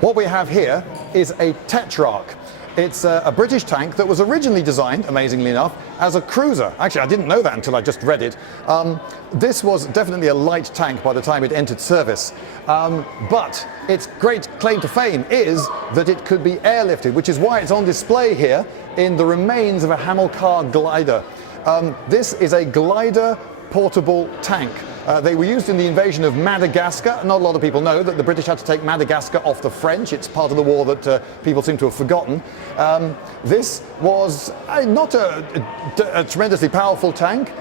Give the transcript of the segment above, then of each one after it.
What we have here is a Tetrarch. It's a British tank that was originally designed, amazingly enough, as a cruiser. Actually, I didn't know that until I just read it. This was definitely a light tank by the time it entered service. But its great claim to fame is that it could be airlifted, which is why it's on display here in the remains of a Hamilcar glider. This is a glider portable tank. They were used in the invasion of Madagascar. Not a lot of people know that the British had to take Madagascar off the French. It's part of the war that people seem to have forgotten. This was not a tremendously powerful tank.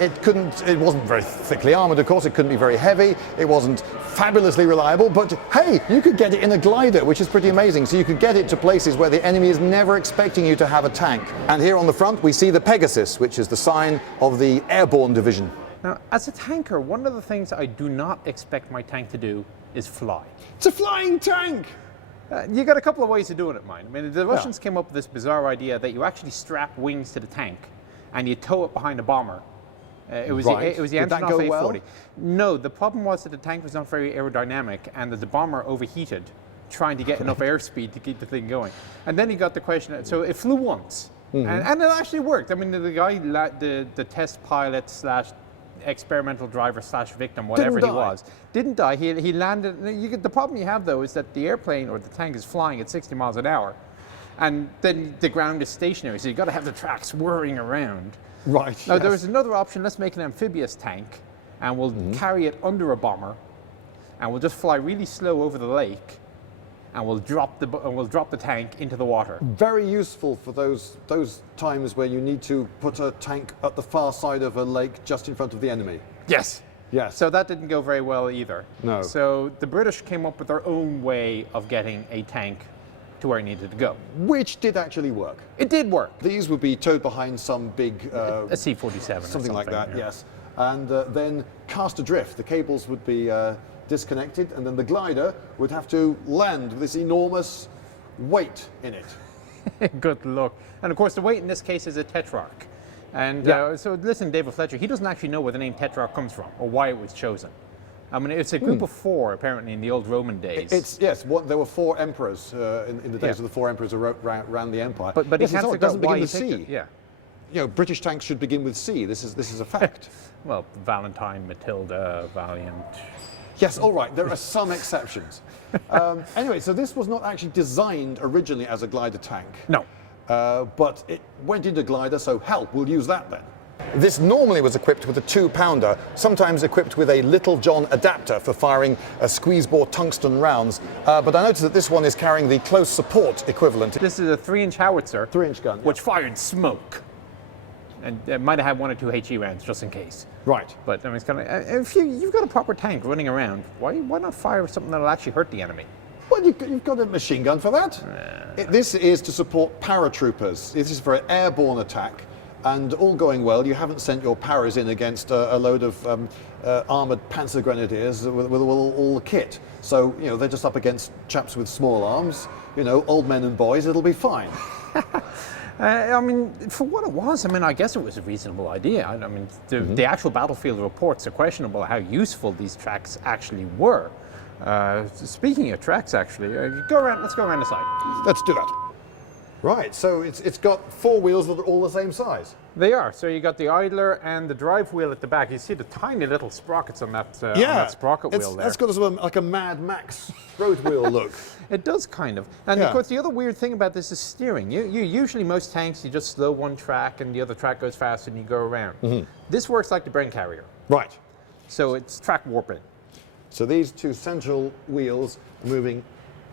It wasn't very thickly armoured, of course. It couldn't be very heavy. It wasn't fabulously reliable. But hey, you could get it in a glider, which is pretty amazing. So you could get it to places where the enemy is never expecting you to have a tank. And here on the front, we see the Pegasus, which is the sign of the airborne division. Now, as a tanker, one of the things I do not expect my tank to do is fly. It's a flying tank! You got a couple of ways of doing it, mind. I mean, the Russians came up with this bizarre idea that you actually strap wings to the tank and you tow it behind a bomber. It was the Antonov A-40. Well? No, the problem was that the tank was not very aerodynamic and that the bomber overheated trying to get enough airspeed to keep the thing going. And then he got the question, so it flew once. And it actually worked. I mean, the guy, the test pilot slash experimental driver slash victim, whatever he was, didn't die. He landed. The problem you have though is that the airplane or the tank is flying at 60 miles an hour, and then the ground is stationary, so you've got to have the tracks whirring around. Right. Now there was another option. Let's make an amphibious tank, and we'll carry it under a bomber, and we'll just fly really slow over the lake, and we'll drop the tank into the water. Very useful for those times where you need to put a tank at the far side of a lake just in front of the enemy. Yes. Yes. So that didn't go very well either. No. So the British came up with their own way of getting a tank to where it needed to go. Which did actually work. It did work. These would be towed behind some big... a C-47 something like that, yeah. yes. And then cast adrift. The cables would be disconnected, and then the glider would have to land with this enormous weight in it. Good luck. And of course the weight in this case is a Tetrarch. And so listen, David Fletcher, he doesn't actually know where the name Tetrarch comes from or why it was chosen. I mean, it's a group of four apparently in the old Roman days. Yes, there were four emperors in the days of the four emperors who around the empire. But yes, he can't figure out why he picked it. Yeah. You know, British tanks should begin with C. This is a fact. Well, Valentine, Matilda, Valiant. Yes, all right, there are some exceptions. Anyway, so this was not actually designed originally as a glider tank. No. But it went into glider, so help, we'll use that then. This normally was equipped with a 2-pounder, sometimes equipped with a Little John adapter for firing squeeze-bore tungsten rounds. But I noticed that this one is carrying the close support equivalent. This is a 3-inch howitzer. 3-inch gun. Which fired smoke. And it might have had 1 or 2 HE rounds just in case. Right. But I mean, it's kind of, if you've got a proper tank running around, why not fire something that'll actually hurt the enemy? Well, you've got a machine gun for that. This is to support paratroopers. This is for an airborne attack. And all going well, you haven't sent your paras in against a load of armoured panzer grenadiers with all the kit. So, you know, they're just up against chaps with small arms, you know, old men and boys, it'll be fine. I mean, for what it was, I mean, I guess it was a reasonable idea. I mean, the actual battlefield reports are questionable how useful these tracks actually were. Speaking of tracks, actually, let's go around the side. Let's do that. Right, so it's got 4 wheels that are all the same size. They are. So you got the idler and the drive wheel at the back. You see the tiny little sprockets on that, on that sprocket wheel there. That's got sort of like a Mad Max road wheel look. It does kind of. And of course the other weird thing about this is steering. You usually, most tanks, you just slow one track and the other track goes fast and you go around. This works like the Bren carrier. Right. So it's track warping. So these 2 central wheels are moving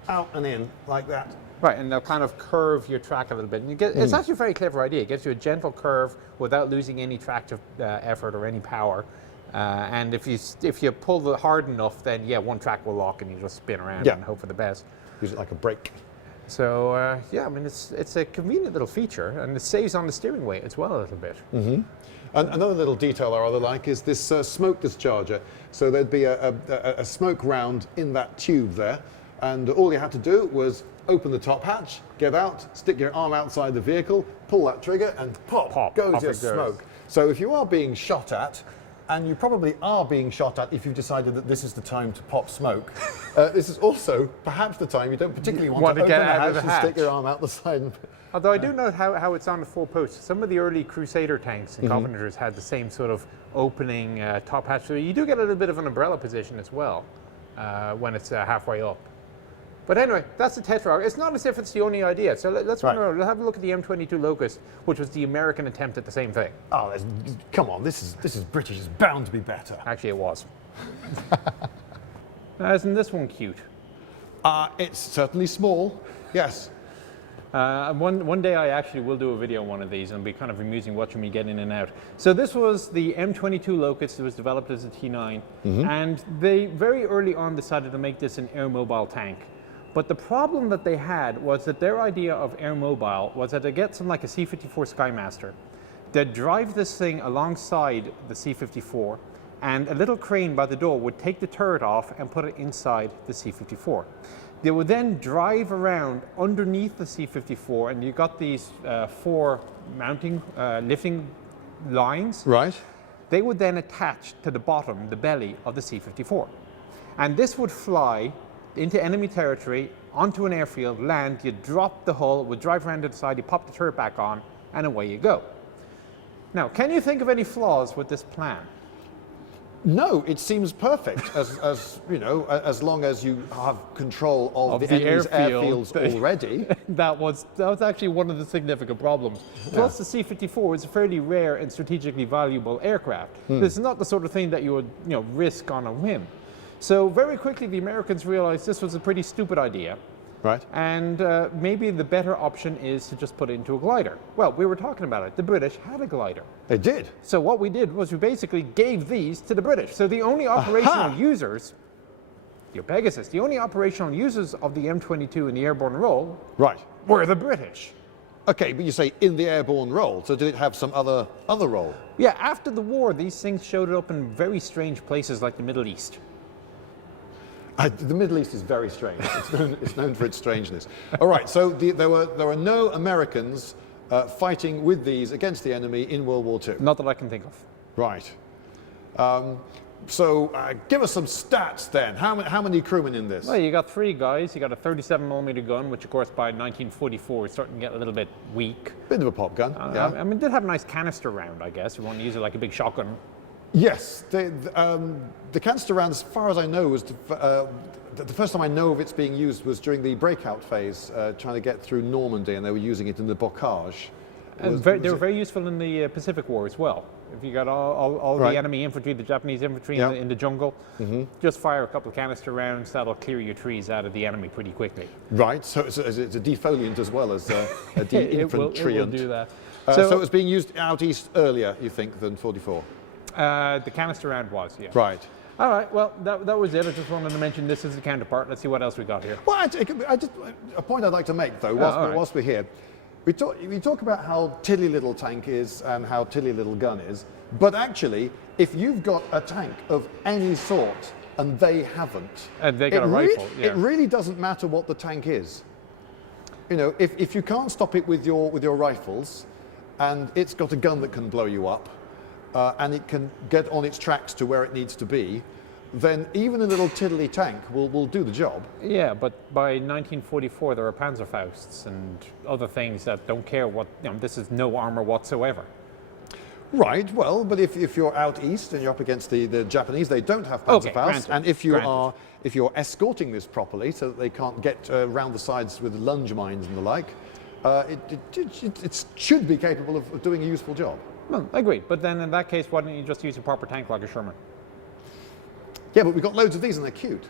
out and in like that. Right, and they'll kind of curve your track a little bit. And you get, it's actually a very clever idea. It gives you a gentle curve without losing any tractive effort or any power. And if you pull it hard enough, then yeah, one track will lock and you just spin around and hope for the best. Use it like a brake. So yeah, I mean, it's a convenient little feature, and it saves on the steering weight as well a little bit. And another little detail I rather like is this smoke discharger. So there'd be a smoke round in that tube there, and all you had to do was open the top hatch, get out, stick your arm outside the vehicle, pull that trigger, and pop goes your smoke. So if you are being shot at, and you probably are being shot at if you've decided that this is the time to pop smoke. This is also perhaps the time you don't particularly want to get open out of the the hatch hatch. and stick your arm out the side. Although I do note how it's on the full post. Some of the early Crusader tanks and Covenanters had the same sort of opening top hatch. So you do get a little bit of an umbrella position as well when it's halfway up. But anyway, that's the Tetrarch. It's not as if it's the only idea. So let's run around. Let's have a look at the M22 Locust, which was the American attempt at the same thing. Oh, come on, this is British. It's bound to be better. Actually, it was. Now, isn't this one cute? It's certainly small, yes. One day I actually will do a video on one of these and it'll be kind of amusing watching me get in and out. So this was the M22 Locust. It was developed as a T9 and they very early on decided to make this an air mobile tank. But the problem that they had was that their idea of air mobile was that they get something like a C-54 Skymaster. They'd drive this thing alongside the C-54 and a little crane by the door would take the turret off and put it inside the C-54. They would then drive around underneath the C-54 and you got these 4 mounting, lifting lines. Right. They would then attach to the bottom, the belly of the C-54. And this would fly into enemy territory, onto an airfield, land, you drop the hull, it would drive around to the side, you pop the turret back on, and away you go. Now, can you think of any flaws with this plan? No, it seems perfect, as you know, as long as you have control of the enemy's airfields already. That was actually one of the significant problems. Plus, the C-54 is a fairly rare and strategically valuable aircraft. This is not the sort of thing that you would, risk on a whim. So very quickly, the Americans realized this was a pretty stupid idea. Right. And maybe the better option is to just put it into a glider. Well, we were talking about it. The British had a glider. They did. So what we did was we basically gave these to the British. So the only operational users, your Pegasus, the only operational users of the M22 in the airborne role were the British. Okay, but you say in the airborne role, so did it have some other role? Yeah, after the war, these things showed up in very strange places like the Middle East. The Middle East is very strange. It's known for its strangeness. All right, so there were no Americans fighting with these against the enemy in World War II. Not that I can think of. Right. So give us some stats then. How many crewmen in this? Well, you got 3 guys. You got a 37mm gun, which of course by 1944 is starting to get a little bit weak. Bit of a pop gun. Yeah. I mean, it did have a nice canister round, I guess. You want to use it like a big shotgun. Yes, the canister round, as far as I know, was the first time I know of its being used was during the breakout phase, trying to get through Normandy, and they were using it in the bocage. They were very useful in the Pacific War as well. If you got all the enemy infantry, the Japanese infantry in the jungle, just fire a couple of canister rounds, that'll clear your trees out of the enemy pretty quickly. Right, so it's a defoliant as well as a de-infantryant. It will do that. So it was being used out east earlier, you think, than 44? The canister round was, yeah. Right. All right, well, that was it. I just wanted to mention this is the counterpart. Let's see what else we got here. Well, a point I'd like to make, though, whilst we're here. We talk about how tiddly little tank is and how tiddly little gun is, but actually, if you've got a tank of any sort and they haven't, and they got a rifle, it really doesn't matter what the tank is. You know, if you can't stop it with your rifles, and it's got a gun that can blow you up, and it can get on its tracks to where it needs to be, then even a little tiddly tank will do the job. Yeah, but by 1944 there are Panzerfausts and other things that don't care what, this is no armor whatsoever. Right, well, but if you're out east and you're up against the Japanese, they don't have Panzerfausts, and if you're escorting this properly so that they can't get around the sides with lunge mines and the like, it should be capable of doing a useful job. Well, agreed, but then in that case, why don't you just use a proper tank like a Sherman? Yeah, but we've got loads of these and they're cute.